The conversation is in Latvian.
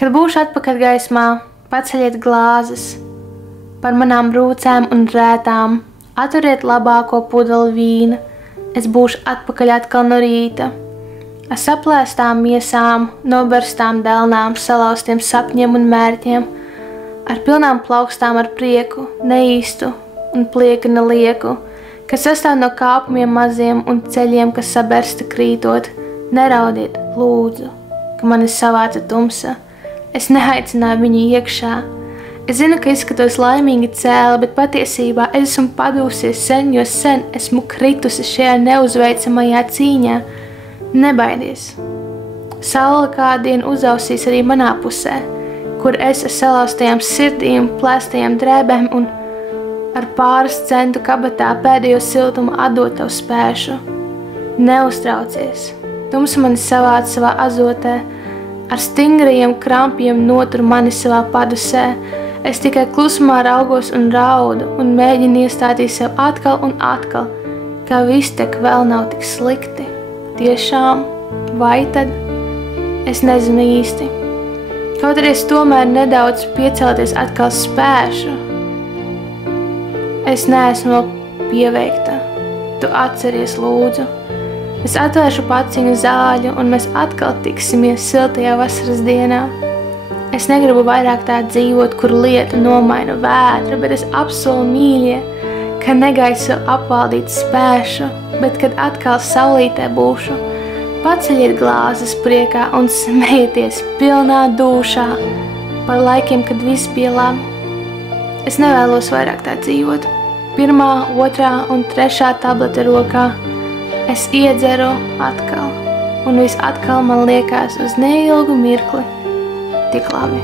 Kad būšu atpakaļ gaismā, paceļiet glāzes par manām brūcēm un rētām, atveriet labāko pudeli vīna, es būšu atpakaļ atkal no rīta. Ar saplēstām miesām, noberstām delnām, salauztiem sapņiem un mērķiem, ar pilnām plaukstām ar prieku, neīstu un pliekani lieku, kas sastāv no kāpumiem maziem un ceļiem, kas sabersta krītot. Neraudiet, lūdzu, ka mani savāca tumsa. Es neaicināju viņu iekšā. Es zinu, ka izskatos laimīgi cēla, bet patiesībā es esmu padūsies sen, jo sen esmu kritusi šajā neuzveicamajā cīņā. Nebaidies. Saule kādien uzausīs arī manā pusē, kur es ar salauztajām sirdīm, plēstajām drēbēm un ar pāris centu kabatā pēdējo siltumu atdot tavu spēšu. Neuztraucies. Tumsa mani savāca savā azotē, ar stingrajiem krampiem notur mani savā padusē. Es tikai klusumā raugos un raudu un mēģinu iestātīt sev atkal un atkal, ka viss tek vēl nav tik slikti. Tiešām, vai tad? Es nezinu īsti. Kaut arī es tomēr nedaudz piecelties atkal spēšu. Es neesmu pieveikta. Tu atceries, lūdzu. Es atvēršu paciņu zāļu un mēs atkal tiksimies siltajā vasaras dienā. Es negribu vairāk tā dzīvot, kur lieta nomaina vētra, bet es apsolu mīļie, ka negaisu apvaldīt spēšu, bet kad atkal saulītē būšu, paceļiet glāzes priekā un smējieties pilnā dūšā par laikiem, kad viss bija labi. Es nevēlos vairāk tā dzīvot. 1., 2. un 3. tablete rokā. Es iedzeru atkal, un viss atkal man liekas uz neilgu mirkli tik labi.